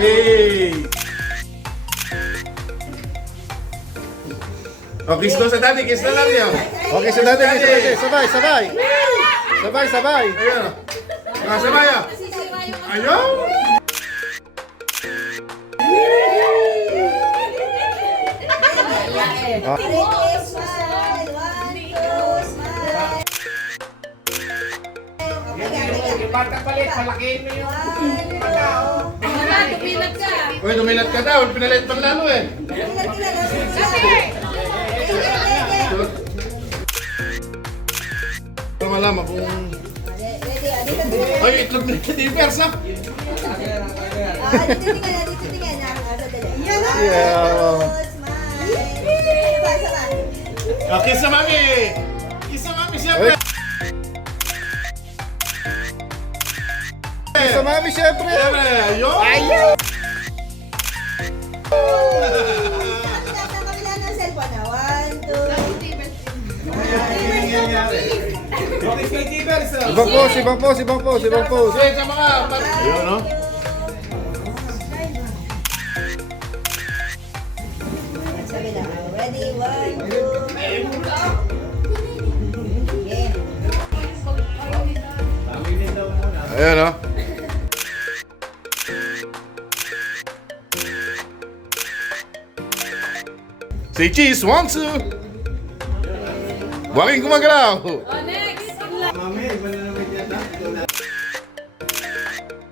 Hey! Oh, kiss ko sa daddy, kiss na lang yun. Okay, sa dati, sabay, sabay. Sabay, sabay. Ayun. Sabay ah. Ayun. Uy, dumilat ka daw. Pinalit pang lalo eh. Para malaman kung... Ay, itlog na hindi persa. Okay, sa mami. Kiss sa mami siyempre. Sa mami, syempre. Siyempre, ayun. Ayaw. Ibang pose. Sige, sa mga... Ayun, no? Ready, 1, 2. Ayun, no? Say cheese, 1, 2. Buwagin gumagalaw.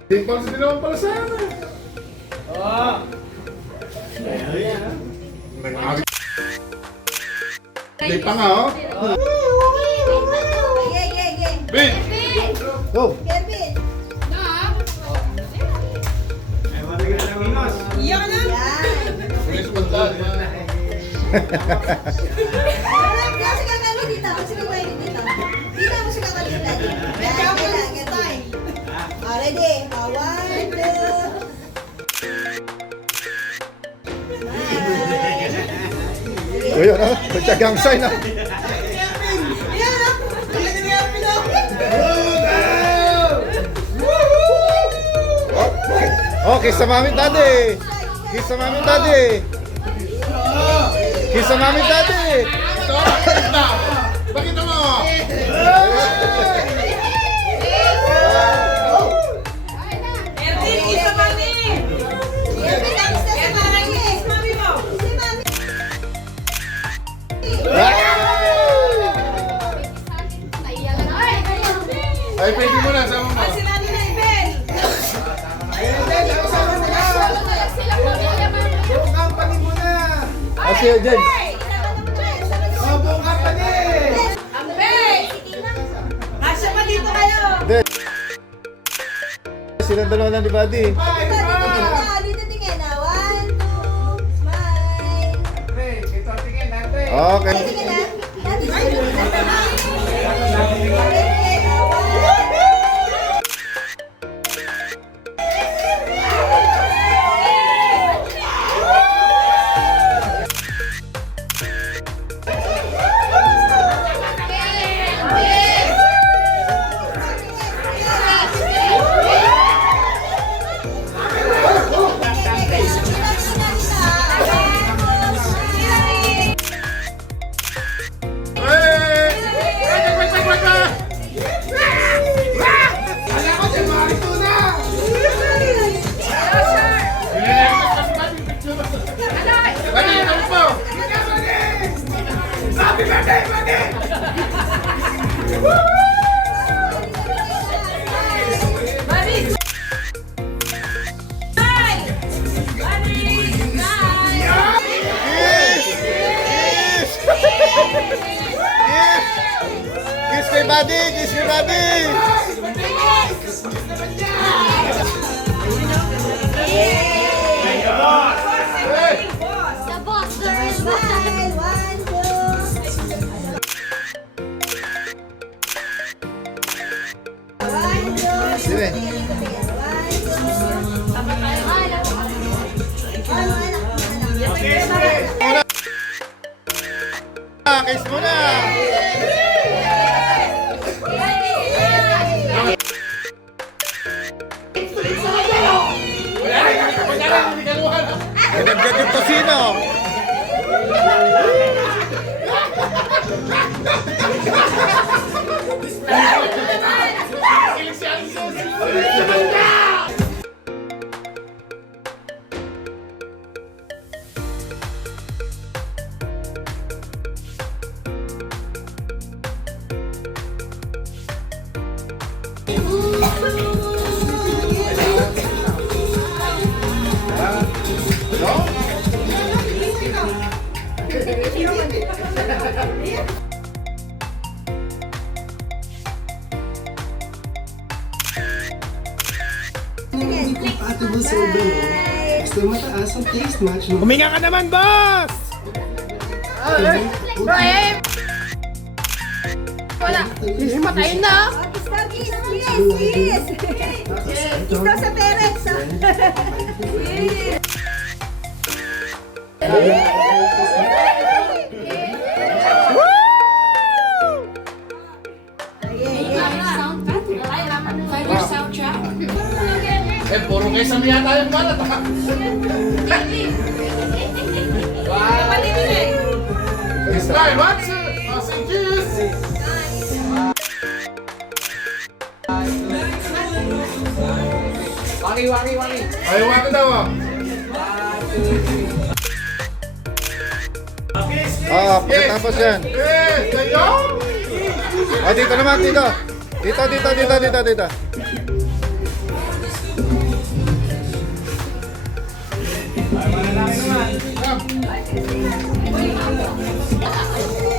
Simpang sa dinawan pala sa amin. Hindi pa nga, oh. Bin! Go. Kevin. Yan na. Bilis punta. Kasi kakalo dito. Kasi kakalo dito. Dito mo siya kakalo dito. Ready? 1, 2. Ayun, no? Pagtsagang sign, no? Oh, kiss sa mami, daddy. Kiss sa mami, daddy. Kiss sa mami, daddy. Ito, bakit na? Bakit mo? Erwin, isa mami. Kevin, tapos na sa mami. Mami mo. Si mami. Ay, pwede mo na, sama mo. Si Nani na Ibel. Kasi, James. Kasya pa dito kayo. Silang dalawa lang ni Buddy. Dito tingin na. 1, 2, smile. Okay. Tingin na. Kiss kay Buddy! Kiss kay Buddy! The boss, smile. 1, 2. 1, 2. Sige. 1, 2. Kiss mo na! Pinagkat yung tosino. Compatible sober mo. Basta mataas ang taste match mo. Huminga ka naman, boss! Patayin na! Kiss! Kiss! Kiss daw sa parents! Eh, puro kaysa miya tayong balat. Smile, what's it? Passing kiss. Ay, wala daw ah. Pagkatapos yan. Kayo? Dito naman, dito. Dito.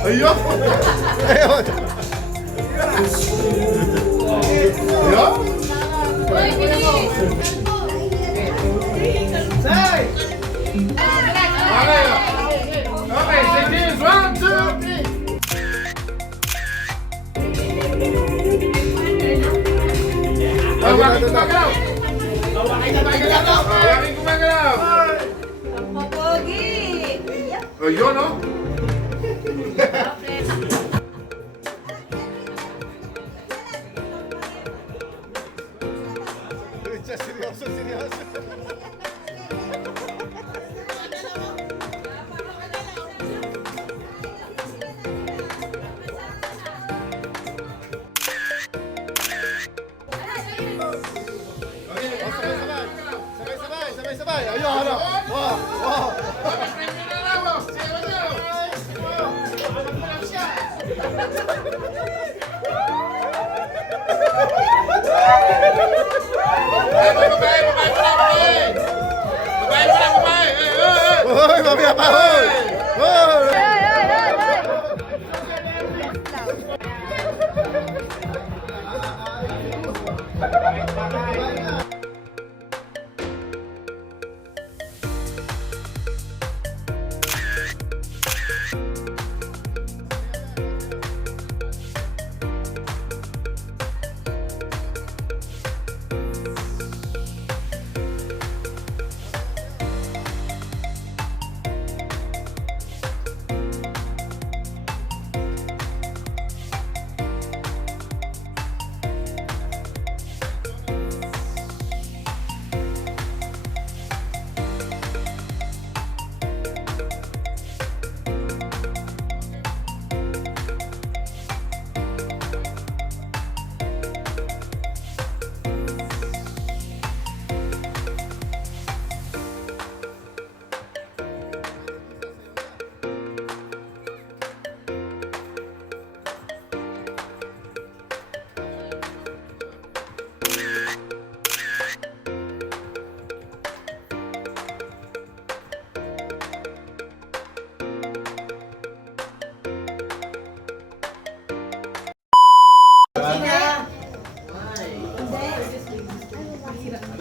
Ayun. Ayun. Ayun. Okay. Okay, say cheers. 1, 2, 3. Hawakin gumagalaw. Hawakin gumagalaw. Pogi! Ayun, oh. Seryoso. Sabay. Ayun, ano? Wow. Hoy, mamaya pa, hoy! Hoy!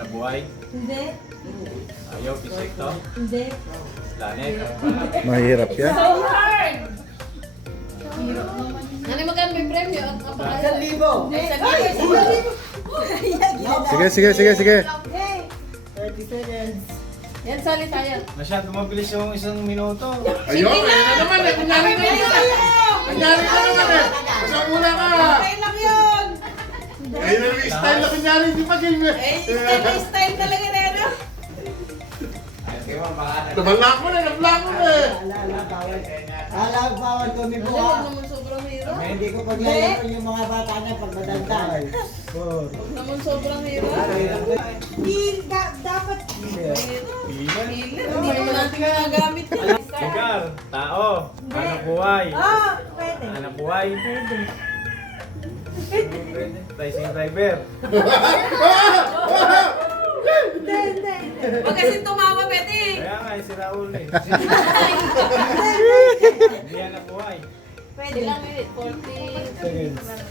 Buhay? Hindi. Ayaw, pisik to? Hindi. Lanet? Mahirap yan. Ano magkano may premyo? At kapag Sige. yan, sali tayo. Masyado mabilis yung isang minuto. Ayun, ayun na naman eh. Kunyari na naman eh. Basta muna ka. Okay lang yun. Ayun na yung style na kunyari, hindi pa game eh. Eh, style talaga na ano. Nabala ko na, nabala ko na eh. Bawal kami po Huwag ha. naman sobrang hirap. Hindi ko paglalaro yung mga bata na pag madaldal. Huwag naman sobrang hirap. Dapat Hindi naman natin magagamit yun. Lugar, tao, hanap buhay. pwede. Hanap buhay. Tricycle driver. Huwag kasi tumawa, Betty. Kaya nga, si Raul eh. Hindi hanap buhay. Pwede. Ilang minute?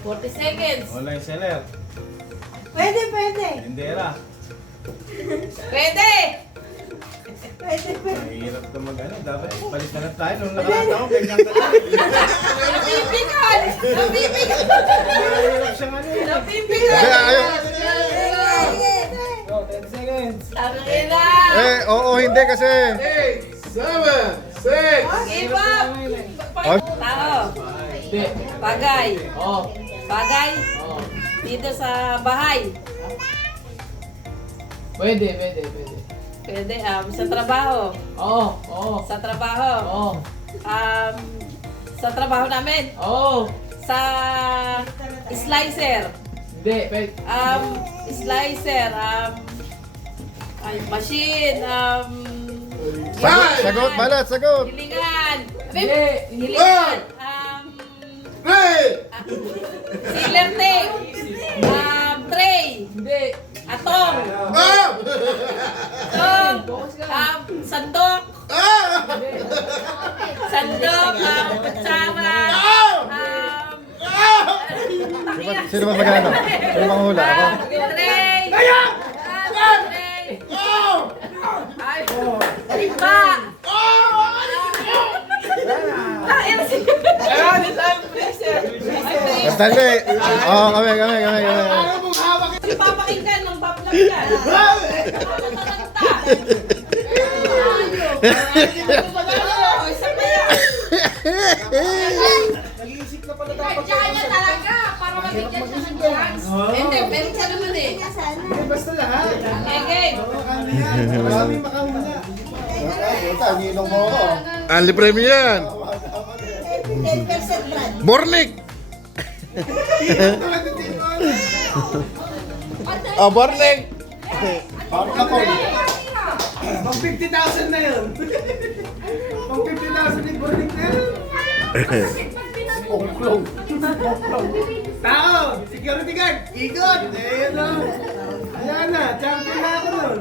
40 seconds. Online seller. Pwede. Tindera. Pwede! Mahirap ka mag-ano. Dapat palis na lang tayo. Nung nakakataon, ganyan ka tayo. Napipikan! Napipikan! Mahirap siyang ano eh. Napipikan! Kaya ayaw. Oh, 10 seconds. Tangina! Oo, hindi kasi. 8, 7, 6. Give up! Tao. Bagay. Bagay. Dito sa bahay. Pwede. Pwede. Sa trabaho. Oo. Sa trabaho. Sa trabaho namin. Oo. Sa slicer. Hindi, pwede. Slicer. Machine. Sagot, balat, sagot. Hilingan. Hindi. Hilingan. 3. Sealer tape. Tray. Hindi. Atong. Ah! Atong. Sandok. Sandok. Kutsara. Sino ba magano? Sino bang hula? Ako? Tray. Tray. Ay. Timba. Dali. Oo, kami. Papakinggan ng bablog yan. Isa pa yan. Nag-iisip na pala dapat. talaga para mabigyan siya ng chance. Hindi, meron ka naman eh. Basta lahat. Okay, game. Ano yan? Maraming makahula. Puta, ninong mo ako. Anli premium yan. 10% brand. Bornik. Bornik. Parang ako. Pang 50,000 na yun. Pang 50,000 yung burning na yun. Oklong. Tao! Security guard! Ikot! Ayan na! Ayan na! Champion na ako nun!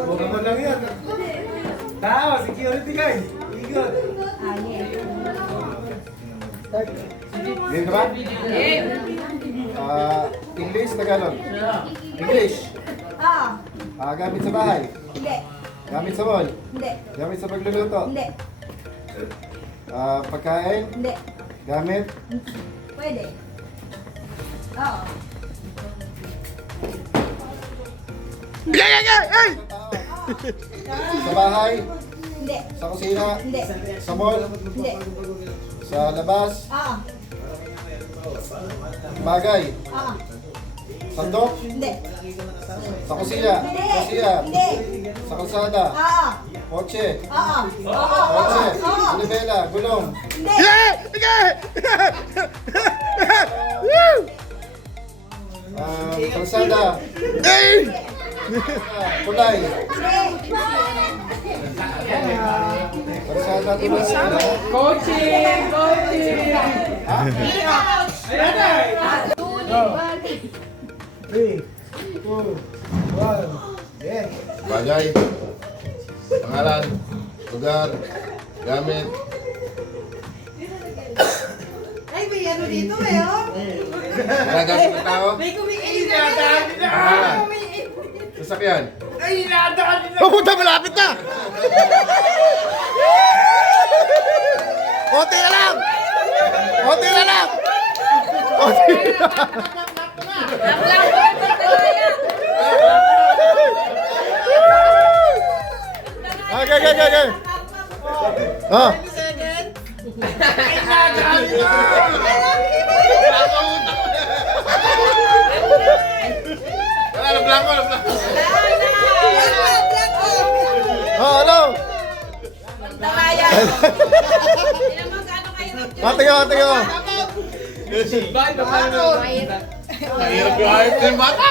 Huwag mo lang yan. Tao! Security guard! Ikot! Game ka ba? Game. English, Tagalog. English. Gamit sa bahay. Hindi. Gamit sa mall. Hindi. Gamit sa pagluluto. Hindi. Pagkain. Hindi. Gamit. Pwede. Oo. Ay! Sa bahay. Hindi. Sa kusina. Hindi. Sa mall. Hindi. Sa labas. Oo. Bagay. Oo. Sandok. Hindi. Sa kusina. Hindi. Sa siya. Hindi. Sa kalsada. Oo. Kotse. Oo. Kotse. Oo. Manibela. Gulong. Hindi. Kalsada. Kulay. Kalsada. Coaching! Three, two, one. Yeah. Bagay. Pangalan. Lugar. Gamit. Ay, may ano dito eh, oh. Gagawin ng tao. May kumikilig Pangalan. Sasakyan. Pupunta, malapit na! Konti na lang! Konti na lang! Konti na lang! Okay. Oh. Ilan mo gaano kayo? Ate ko. Bakit ba paano? Mahirap yung ayot na yung bata.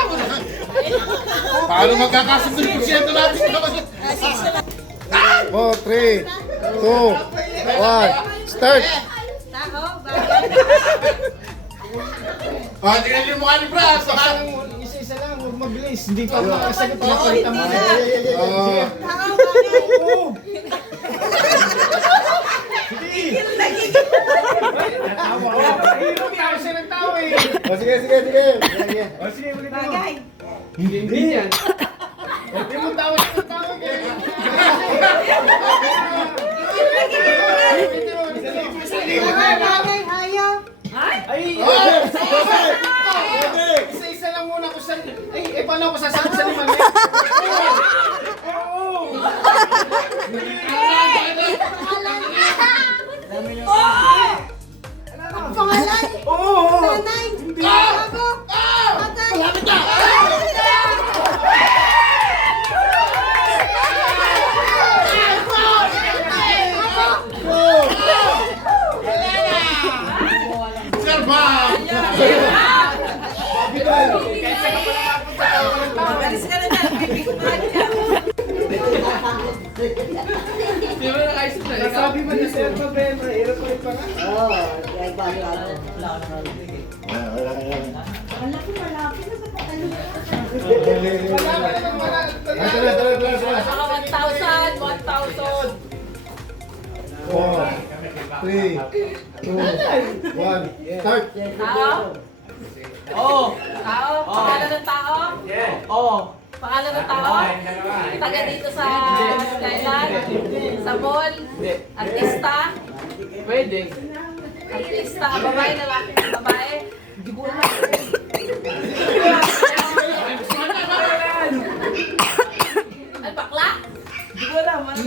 Paano magkakasundo yung porsyento natin? 4, 3, 2, 1, start! Tao, bagay. Tingnan niyo yung mukha ni Bras. Isa-isa lang, huwag mabilis. Hindi pa ako makasagot. Napalitan mo. Tao, bagay. Hirap yan siya ng tao eh. O sige. O sige, ulit mo. Bagay. Hindi yan. Hindi mo tao siya ng tao eh. Bagay, bagay, hayop. Ay! Isa-isa lang muna ko sa... Ay, paano ako sasagot sa lima? Oo! Ang pangalan. Oo! Nanay. Bago. Patay. Sir Bob! Alis ka na dyan. Bibigyan ka. Di ba nakaisip na? Ikaw? Sabi mo na sir, problema. Hirap ko rin pa nga. Oo, kaya bago ako. Malaki, malaki na sa katalog. Wala ka naman wala. Saka 1,000. 1,000. 4, 3, 2, 1, start! Tao? Oo. Tao? Pangalan ng tao? Oo. Pangalan ng tao? Taga dito sa Skyline? Sa mall? Artista? Pwede. Artista? Babae, lalaki? Babae? Hindi ko alam. Ay, bakla? Hindi ko alam. Ano?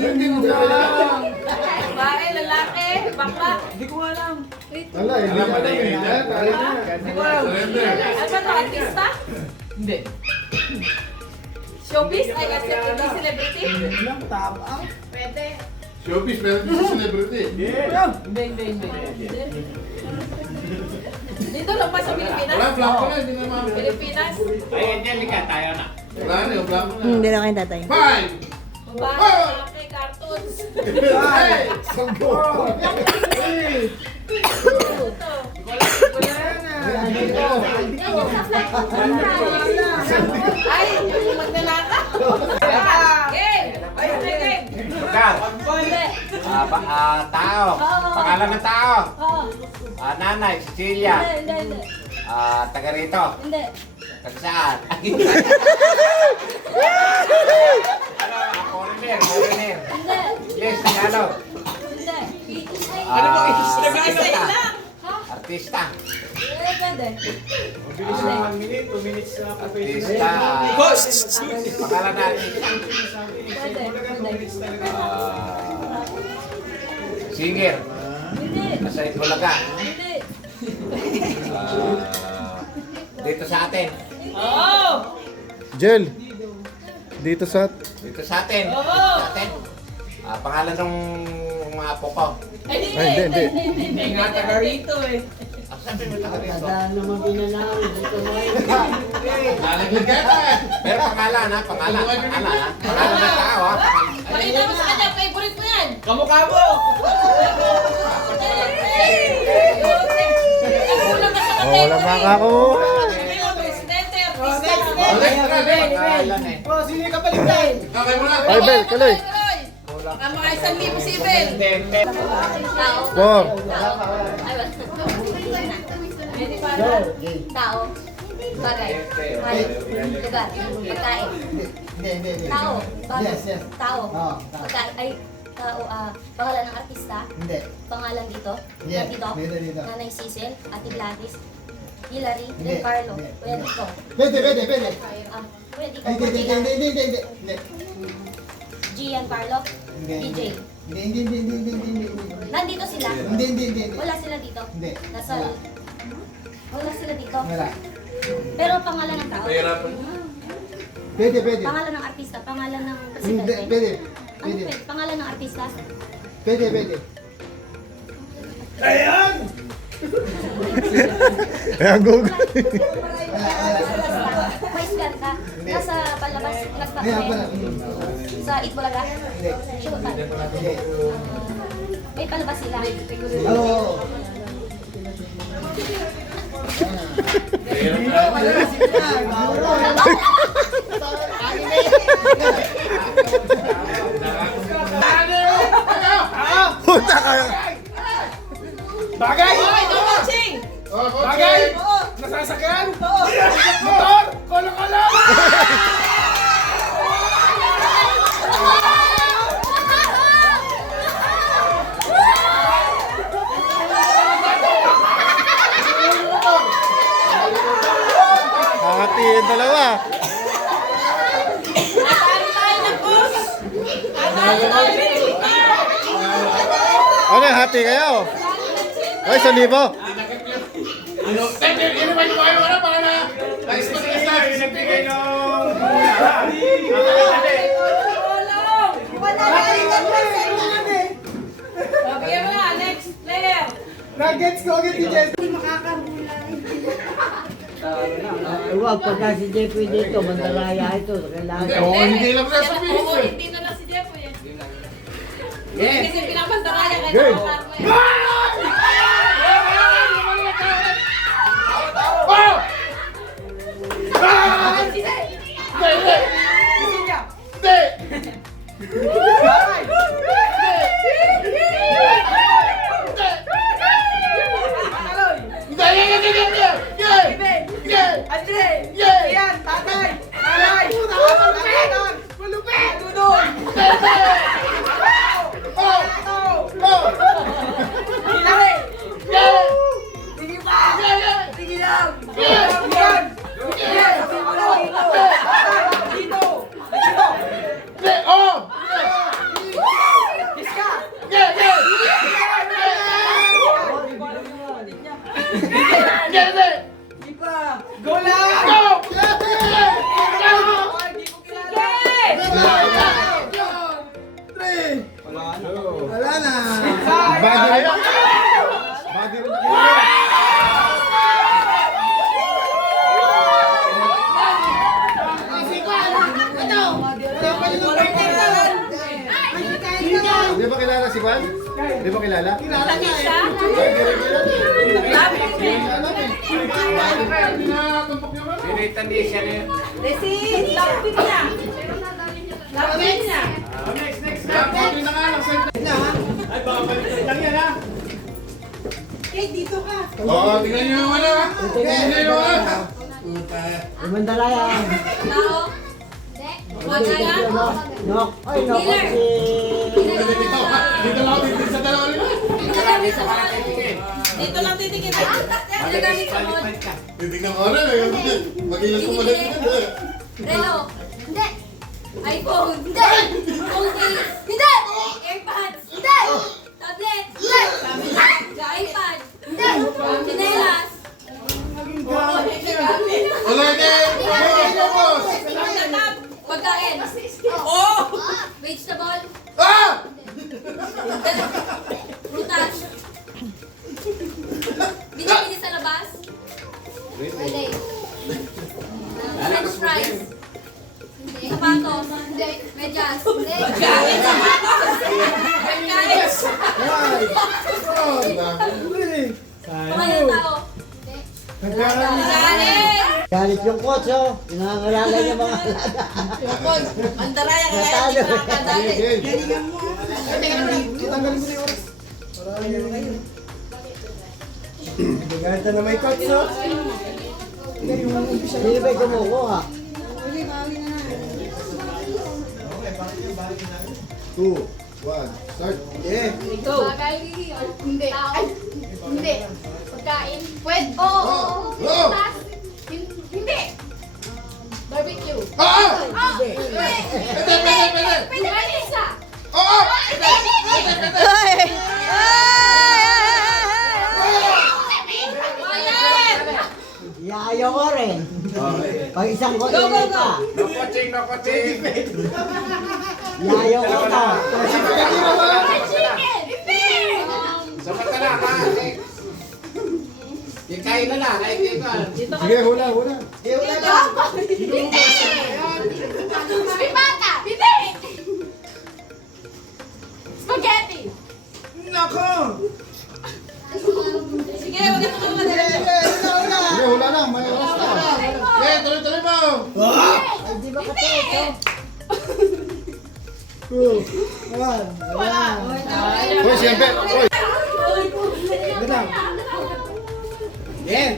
Babae, lalaki? Bakla? Hindi ko alam. Wala, hindi ko alam eh. Hindi ko alam. Surrender. Ano ba ito? Artista? Hindi. Showbiz? Ay, kasi hindi celebrity? Pwede. Showbiz, pero hindi sa celebrity. Hindi. Dito lang ba sa Wala, Pilipinas? black ko na. Hindi na mga... Pilipinas? Wala na yung black ko na. Hindi na kayo tatay. 5! Babae, lalaki, cartoons. Hey! Ay, yung magnanakaw. Game! Game! Hindi. Tao. Pangalan ng tao. Oo. Nanay, Cecilia. Hindi. Taga rito. Hindi. Taga saan? Foreigner. Hindi. Yes, Tagalog. Hindi. Ano ba? Artista. Artista. Pwede. Bilis mo 1 minute, 2 minutes na ako pwede. Artista. Pangalan na artista. Pwede. Singer. Hindi. Nasa Itbulaga. Hindi. Dito sa atin. Oo! Jel, dito sa... Dito sa atin. Oo! Sa atin. Pangalan ng mga apo ko. Ay, Ay, hindi. Hindi nga taga rito eh. Sabi mo taga rito. Tandaan naman binanawin. Dito mo Lalaglag ka na. Pero pangalan ha. Pangalan ng tao ha. Pakita mo sa kanya, favorite mo yan! Kamukha mo! Kulang ka sa Oh, wala makakakuha. Presidente, artista. Pangalan eh. Oh, sino yung kapalitan? Okay mo na. Ay, Bel, kaloy. Ang mga 1,000 civil. 4, Pwede pa Tao. Bagay. Hayop. Lugar. Pagkain. Hindi. Tao. Bagay. Yes. Tao. Oo, tao. Pagkain. Ay, tao. Pangalan ng artista. Hindi. Pangalan dito. Yes. Dito. Dito. Nanay Cecil. Ate Gladys. Hillary. Hindi. Then Carlo. Hindi. Kuya Dito. Pwede. Kuya Dito. Ay, hindi. Gian Carlo. DJ. Hindi. Nandito sila. Hindi. Wala sila dito. Hindi. Nasa... Wala sila dito. Wala. Pero pangalan ng tao. Mahirapan. Pwede. Pangalan ng artista. Pangalan ng Hindi. presidente. Pwede. Ano pwede? Pangalan ng artista. Pwede, pwede. Ayan! Ayan, Google. May scan ka. Nasa palabas, Ayan nagpapakit. pala. Sa Itbulaga? Shoot. Hindi. May palabas sila. Oo. Puta kayo. Bagay! Coaching! Oh, Bagay! Nasasakyan! Motor! Kolo-kolo! Hahatiin dalawa. Natalo tayo ng boss! Natalo tayo ng chika! Ano, hati kayo? Ay, 1,000. Ano? Ano ba yung kayo? Ano? Para na... Na-spot ka sa... Nagbigay nung... Wala na rin ang Bigyan mo na, next player! Nuggets ko agad ni Jess. Huwag pagka si Jeffrey dito, mandalaya ito. Kailangan. Oo, hindi lang sasabihin Oo, eh. hindi na lang si Jeff eh. Yes! Kasi pinapantaraya kay Game. Kapar mo eh. Oh! Hindi! Go lang! Wala na. Body rin. Body rin na. Di ba kilala si Juan? Di ba kilala? Kilala niya eh. Hindi na tumpok yung ano. Pinitan niya siya niya. Resin! Lapit niya! Lapit niya! Lapit na nga lang. Ay, baka baliktad lang yan ha! Oo, tingnan nyo yung ano ha. Tingnan nyo yung ano. Mandalaya. Tao! Wag na lang! No. Ay, no. Dealer. Dito lang ako dito sa dalawa nila. Nagamit sa mga... Dito lang titingin. Nagamit sa mga... Titignan ko rin eh. Mag-ilang kumalit ka na. Relo. Hindi. iPhone. Hindi. Phone case. Hindi. AirPods. Hindi. Tablet. Hindi. iPad. Hindi. Chinelas. Wala din. Focus. Pagkatab! Pagkain. Oh! Vegetable. Ah! Prutas. Binibili sa labas. Pwede. French fries. Hindi. Sapatos. Hindi. Medyas. Hindi. Pagkain sa matos! Pagkain! Kumain ng tao. Hindi. Pagkain! Galit yung coach, oh. Pinangangalaga niya mga alaga. Lupon! Mandaraya ka kaya hindi makakadali. Gaganta na may coach, no? Hindi ba'y kumukuha? 2, 1, start. Yeah. Go! Bagay. Hindi. Ay. Hindi. Pagkain. Pwede. Oo. Oo. Hindi. Barbecue. Ah! Hindi. Pwede. Pwede ba isa? Oo! Yayo ko rin. Pag isang ko, Go, go, go. No coaching, no coaching. Yayo ko to. Chicken. kailan na, kailan. Dito ka. Sige, hula, hula. Spipata! Hindi! Spaghetti! Nako! Sige, wag ka naman madali. Sige, hula lang. May oras na. Okay, tuloy-tuloy mo. Ay, di ba kasi ito? Wala. Hoy, siyempre. Hoy. Yeah!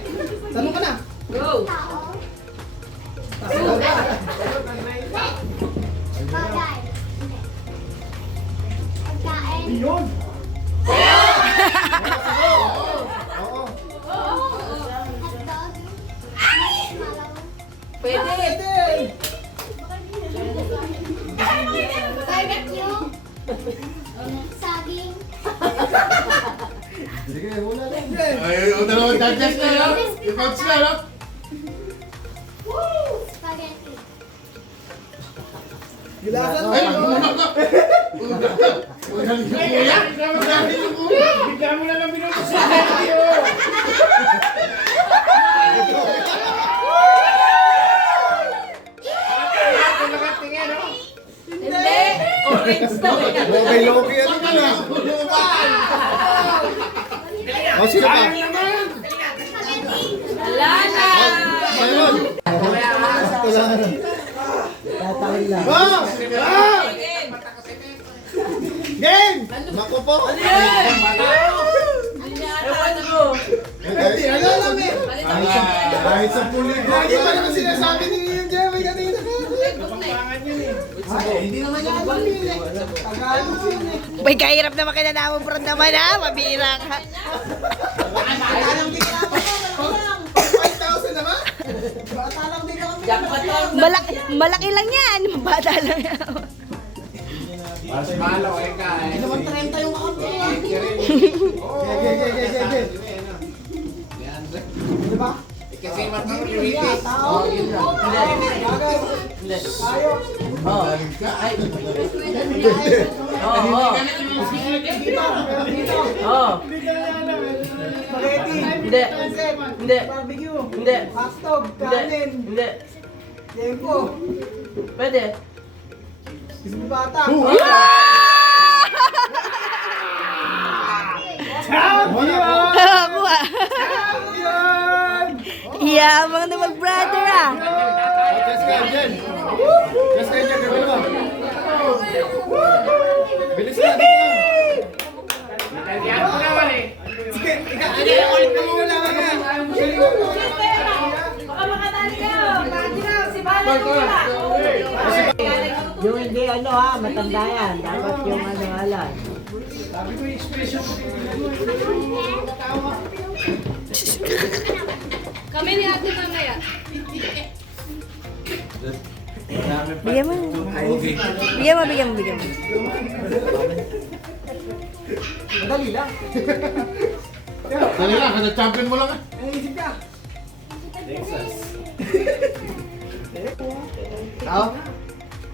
Tanong ka na! Go. Bagay. Pagkain. Yun! Oo. Hotdog. Pwede. Barbecue. Saging. Sige, hula lang. Ay, yung dalawang digest na yun. Yung coach na, no? Spaghetti. Gilasan mo! Ay, una ka. Magaling yung kuya. Magaling yung kuya. Bigla mo na lang binutos sa video! Hindi. Orange daw eh. Loki-loki ano ka na. O, sino pa? Wala na. Ayun. Ito lang. Tatawin lang. Ah! Ah! Again. Game! Naku po. Ano yan? Ewan ko. Hindi, ano lang eh! Kahit sa pulit. Lagi pa naman sinasabi ni yung Jeremy kanina. Hindi naman yan. Tagalog yun eh. May kahirap naman kinanamon bro naman ha, mabira ka. 5,000 naman? Bata lang din ako. Jackpot lang. Malaki lang yan, bata lang yan. Mas malo, eh ka. Hindi naman 30 yung account ko. Diba? Kasi matuliti. Tao. Bagay. Tayo. Magaling ka. Ay, Oo. Dito. Dito. Oo. Spaghetti. Hindi. Pancit. Hindi. Barbecue. Hindi. Hotdog. Kanin. Hindi. Tempo. Pwede. Bata. Ako ah. Champion! Yamang na mag-brother ah. Yes kayo dyan. Yes kayo dyan. Gawin mo. Bilis na. Sige, ikaw, ano yung ulit na muna mga? Baka makadali kayo. Si Bala wala. Yung hindi ano ha, matanda yan. Dapat yung ano alam. Sabi ko yung expression ko. Kami ni ate mamaya. Bigyan mo. Bigyan mo. Madali lang. dali lang. Kada champion mo lang. Naisip ka. Tao?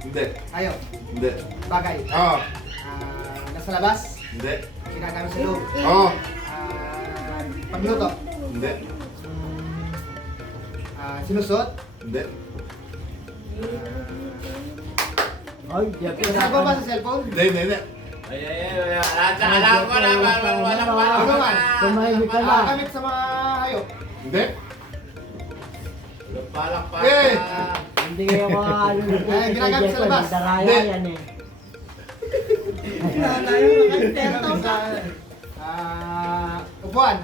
Hindi. Ayaw. Hindi. Bagay. Oo. Nasa labas. Hindi. Ginagamit sa loob. Oo. Pagluto. Hindi. Sinusot. Hindi. Ay, diyan ka Nasa ba sa cellphone? Hindi. Ay. Alam ko na, Tumahimik ka na. Gamit sa mga hayop. Hindi. Palakpak. Eh! Hindi kayo mga ano nito. Eh, ginagamit sa labas. Daraya Hindi. yan eh. Upuan.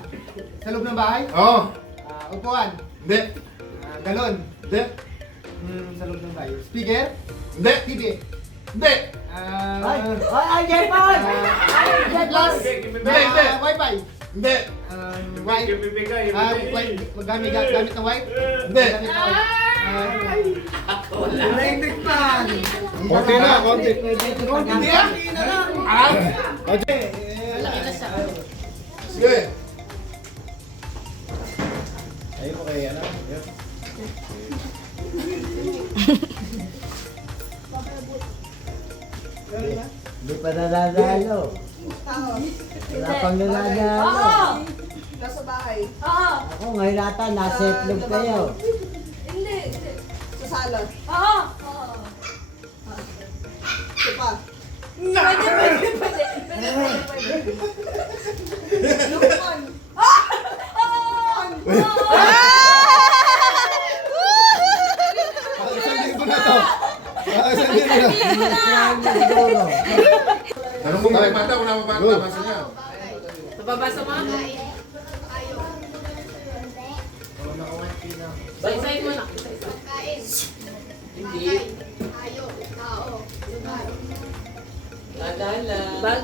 Sa loob ng bahay. Oo. Upuan. Hindi. Galon. Hindi. Sa loob ng bahay. Speaker. Hindi. TV. Hindi. Ay, Jepon! Hindi. Wi-Fi. Hindi. Gamit ng wife. Hindi. Gamit ng wife. Electric fan. Konti na, konti. Hindi yan. Hindi na lang. Sige. Ayun mo kay ano? Hindi pa nananalo. Wala pang nananalo. Oo. Nasa bahay. bahay. Oo. Ako ngayon ata, nasa itlog kayo. Hindi. Sa salon. Oo. Ito pa. Pwede. Lupon. Isang linggo na to. Isang linggo na. Sinasabi mo siguro. Tanong mo kay Mata kung napapasa niya. Nababasa mo? Isa-isahin mo na. Hindi. Dadaan lang.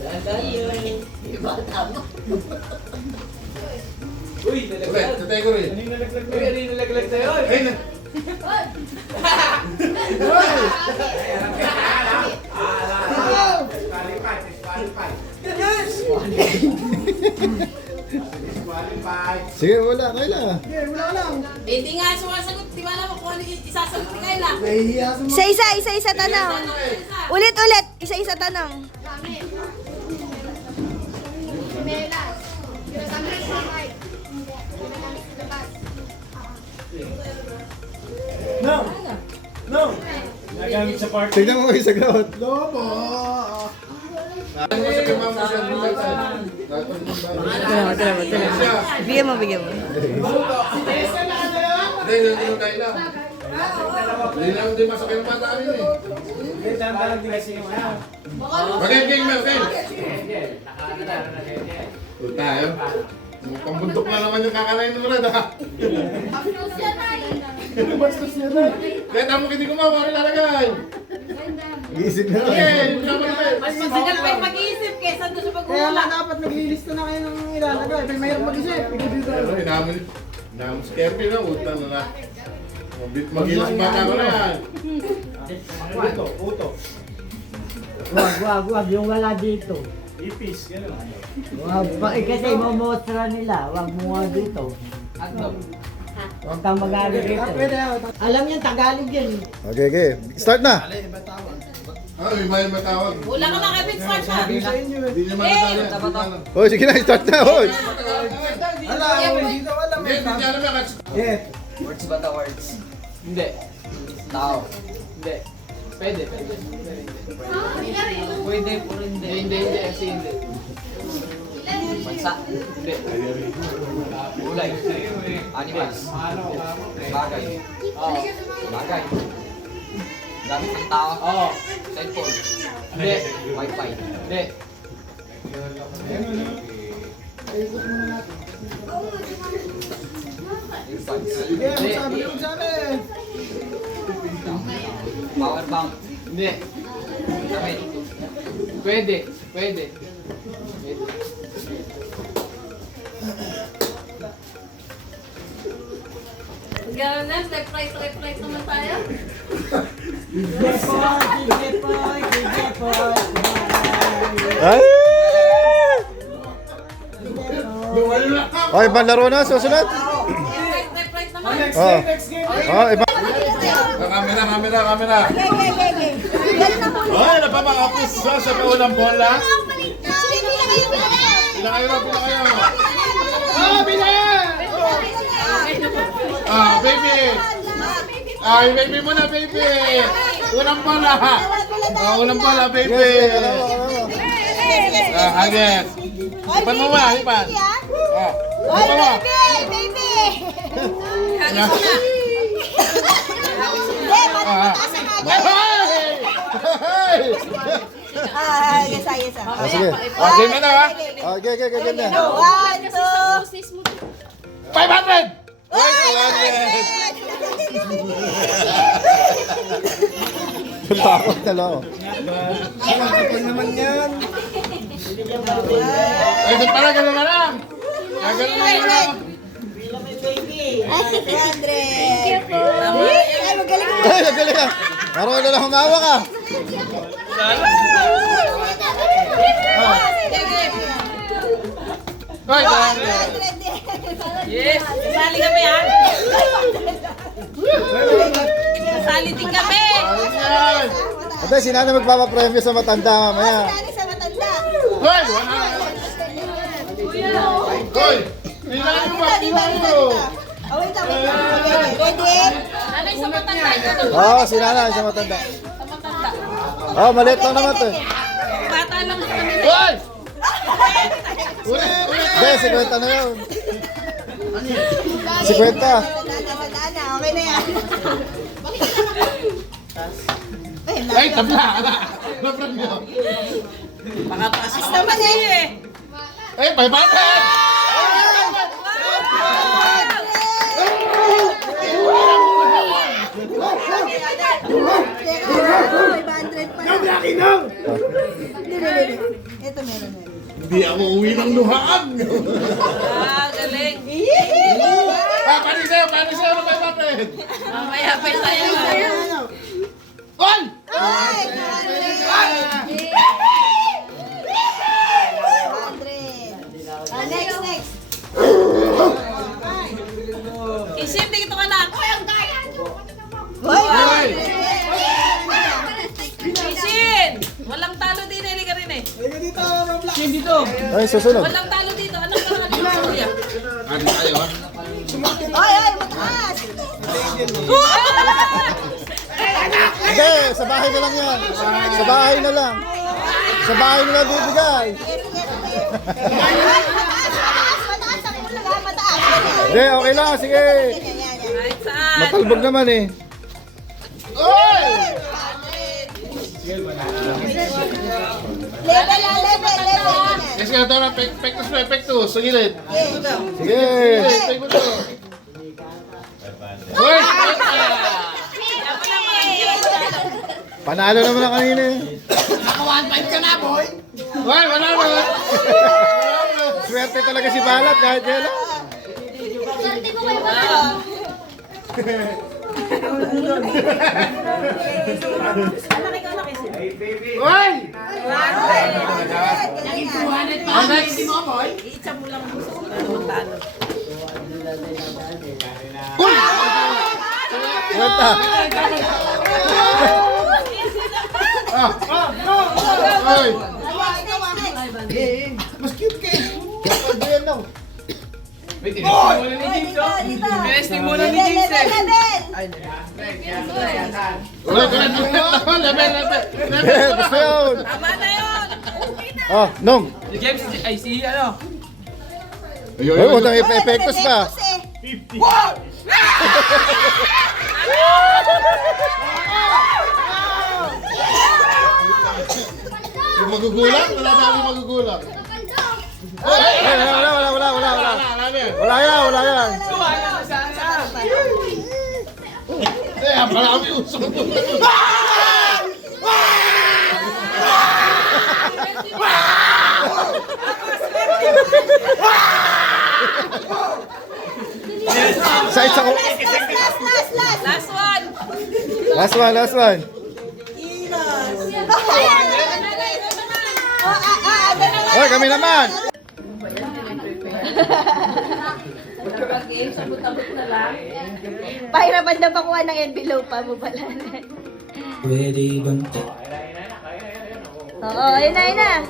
Dadaan lang. Iba tama. Uy, Okay, tatay ko rin. Ano yung nalaglag mo? Ano yung nalaglag sa'yo? Ay, na. Sige, wala. Kayla. Hindi nga sumasagot. Di ba naman kung ano yung isasagot ni Kayla? Isa-isa tanong. Ulit. Isa-isa tanong. No! No! Nagamit sa party. Tignan mo kayo sa ground. Lobo! Ano mo sa kamama mo siya? Bigyan mo. Hindi, nandun tayo lang. Hindi masakit yung mata amin eh. Hindi, tanda lang din kasi yung ano. Mag-game, okay? Tayo. Pambuntok na naman yung kakalain ng Rad, ha? Bastos niya na. Kaya tamo hindi ko mawari lalagay. Iisip na lang. Okay, naman naman. Mas matagal pa yung mag-iisip kesa doon sa Kaya pag-uula. lang dapat naglilista na kayo ng ilalagay. Pero mayroon mag-isip. Pero inamin si Kerpy na, utang na na. Magilas bata ko na yan. Uto. Wag. Yung wala dito. Ipis, gano'n. Kasi mamostra nila. Wag mo nga dito. Huwag kang mag-aaral dito. Pwede ako. Alam niyan, Tagalog yan. Okay. Start na. May may matawag. Wala ka lang kapit sa siya. Hindi naman natala. Oh, sige na. Start na. Hoy. Ala, hindi daw alam. Hindi alam yan. Yeah. Words ba words? Hindi. Tao. Hindi. Pwede. Pwede, puro hindi. Hindi, kasi hindi. Bansa. Hindi. Ulay. Animals. Bagay. Oo. Bagay. Gamit ng tao. Oo. Cellphone. Hindi. Wi-Fi. Hindi. Earbuds. Sige, masabi ko sa amin. Power bank. Hindi. Damit. Pwede. Pwede. Gano'n na, left right naman tayo. Ay! Wala ka. Okay, panlaro na. Susunod. Left right naman. Oh. Next game. Oh, iba. Kamera. Ay, napapakapos sa kaunang bola. Pila kayo. Baby. Ay, baby mo na, baby. Unang bola. Unang bola, baby. Hagis. Ipan mo ba? Ipan. Oy, baby! Hagis mo na. Hindi, mataas ang agad. Yes. Oh, sige. Okay na ha? Okay. Ganda. 1, 2, 500! Takot na lang. Kapag naman yan. Ay, pala, gano'n na lang. Gano'n na lang. 300. Ay, magaling mo. Ay, nagaling ka. Parang na lang humawa ka. Hoy, 100. Yes, sasali kami ha. Sasali din kami. Ayan. Ate, si Nana magpapapremyo sa matanda mamaya. Sinani sa matanda. Hoy! Wala! Hoy! Tingnan mo ba? Tingnan mo! Oh, wait lang. Ready? Nanay sa matanda ito. Oo, si nanay sa matanda. Sa matanda. Oo, maliit lang naman to. Bata lang sa kanila. Hoy! Ulit! Ulit! Hindi, 50 na yun. 50. Tandaan na. Okay na yan. Ay, tabla! Labrag nyo! As naman eh. Ay, 500! Ito meron. Hindi ako uwi ng luhaan! Ah, galing. Paano sa'yo? Paano sa'yo ng 500? Mamaya pa tayo. Hoy! Next. Isip, dito ka na. Hoy! Isin! Walang talo din, hindi ka rin eh. Ay, susunod. Walang talo dito. Anong pangalan mo, kuya? Ano tayo ha? Oy, mataas. Hindi, sa bahay na lang yan. Sa bahay na lang. Sa bahay na lang bibigay. Mataas ang ulo ha, mataas. Hindi, okay lang. Sige. Kahit saan. Matalbog naman eh. Hoy! Level. Kasi nga ito na, pektus mo, pektus. Sa gilid. Sige. Pek mo to. Hoy! Panalo naman na kanina eh. Hoy, wala mo! Swerte talaga si Balat kahit kailan. Hoy! Ang next. Iitsa mo lang gusto ko na magtalo. Hoy! Kwenta. Hoy! Mas cute ka eh. Ayan lang. May tinesting muna ni James eh. Ulit! Level! Gusto yun. Tama na yun. Oh, Nong. Si James, ay si ano? Uy, utang epektos pa. Yung magugulang? Wala na yung magugulang. Ay, wala. Wala yan. Eh, marami usok. Sa isa ko. Last one. Last one. Hoy, kami naman. Okay, sabot-abot na lang. Pahirapan na makuha ng envelope pa mo pala. Oo, ayun na.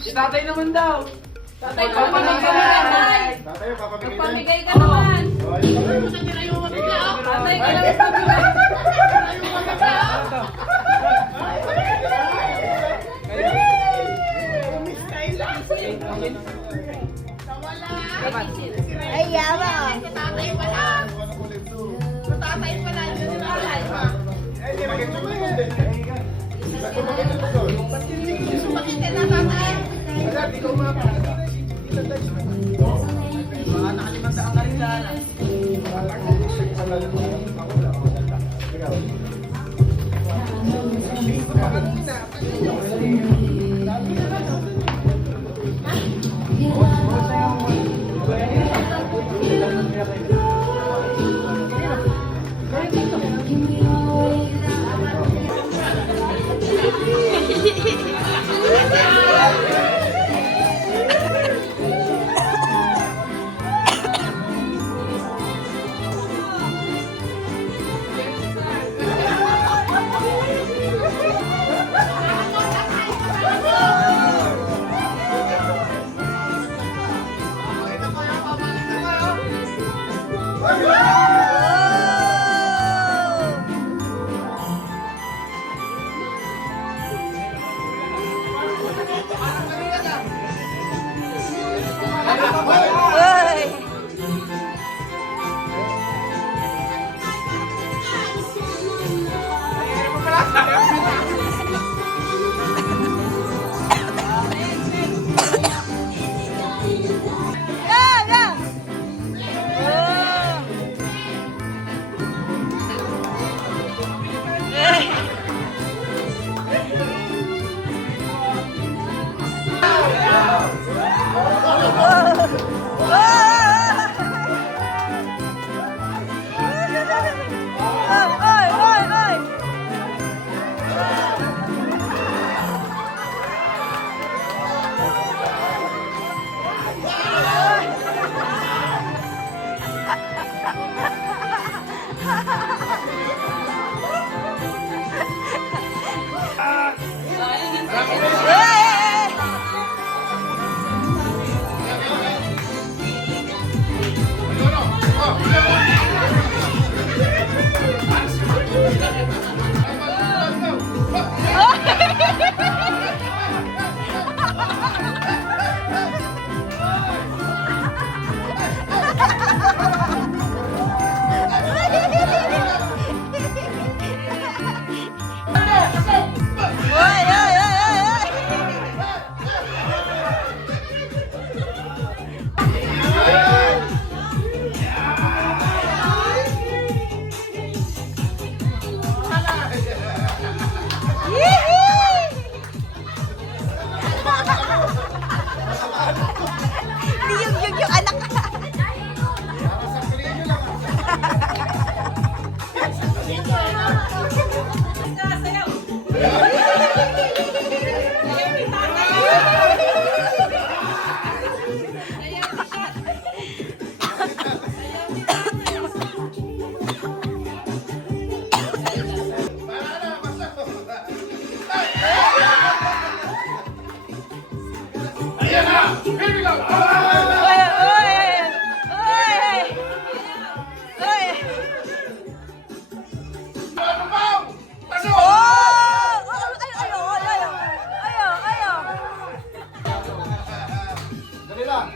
Si tatay naman daw. Tatay, papamigay ka naman. Papamigay ka naman. Tatay ka naman papamigay. Ay, yawa. Hindi yung anak. Ayan na! Here we go! Ano ba? Pasok! Dali lang.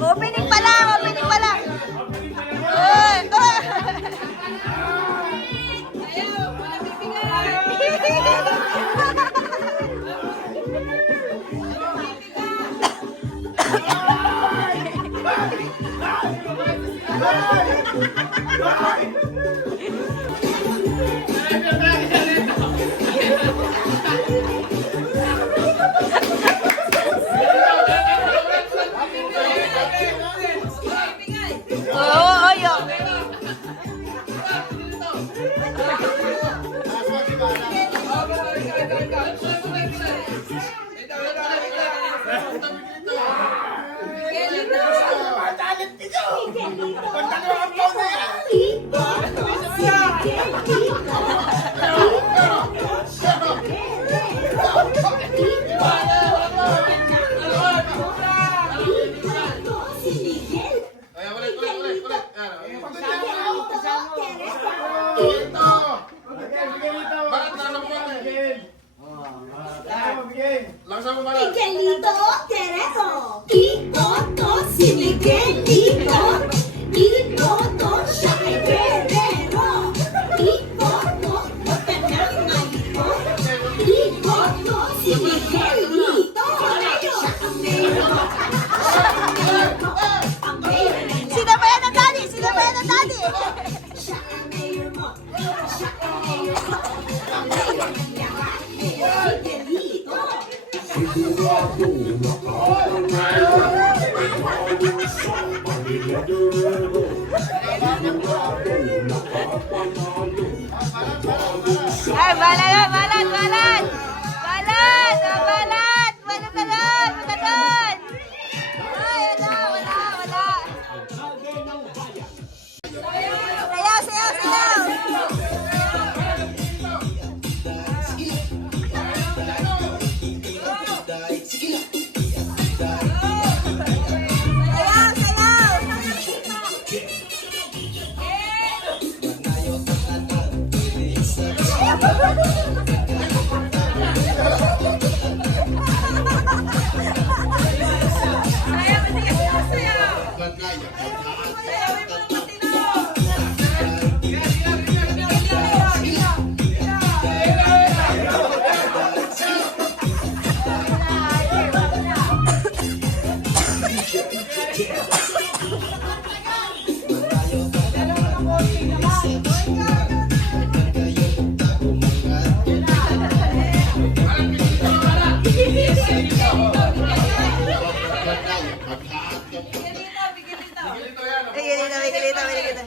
Opening pa lang, opening pa lang. Oy, oy. Ayaw, wala bibigay. Oo, ayo. Ayan, ulit. Bakit nalamukan eh? Langsung mo ba? Miguelito Queredo. Ikoto si Miguelito. Ikoto siya ay Guerrero. Ikoto Ay, balat, balat, balat! Balat! Oh, balat! Balat na doon! Balat doon! Ay, wala, wala, wala. Sayaw, sayaw, sayaw! Sayaw, sayaw!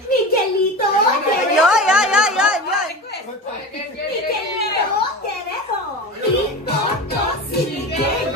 Miguelito, Querejo. Yun. Miguelito, Querejo. Ito, si Miguel.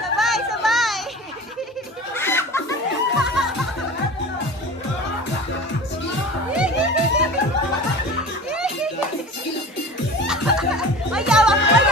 Sabay, sabay. Ay, yawa ko.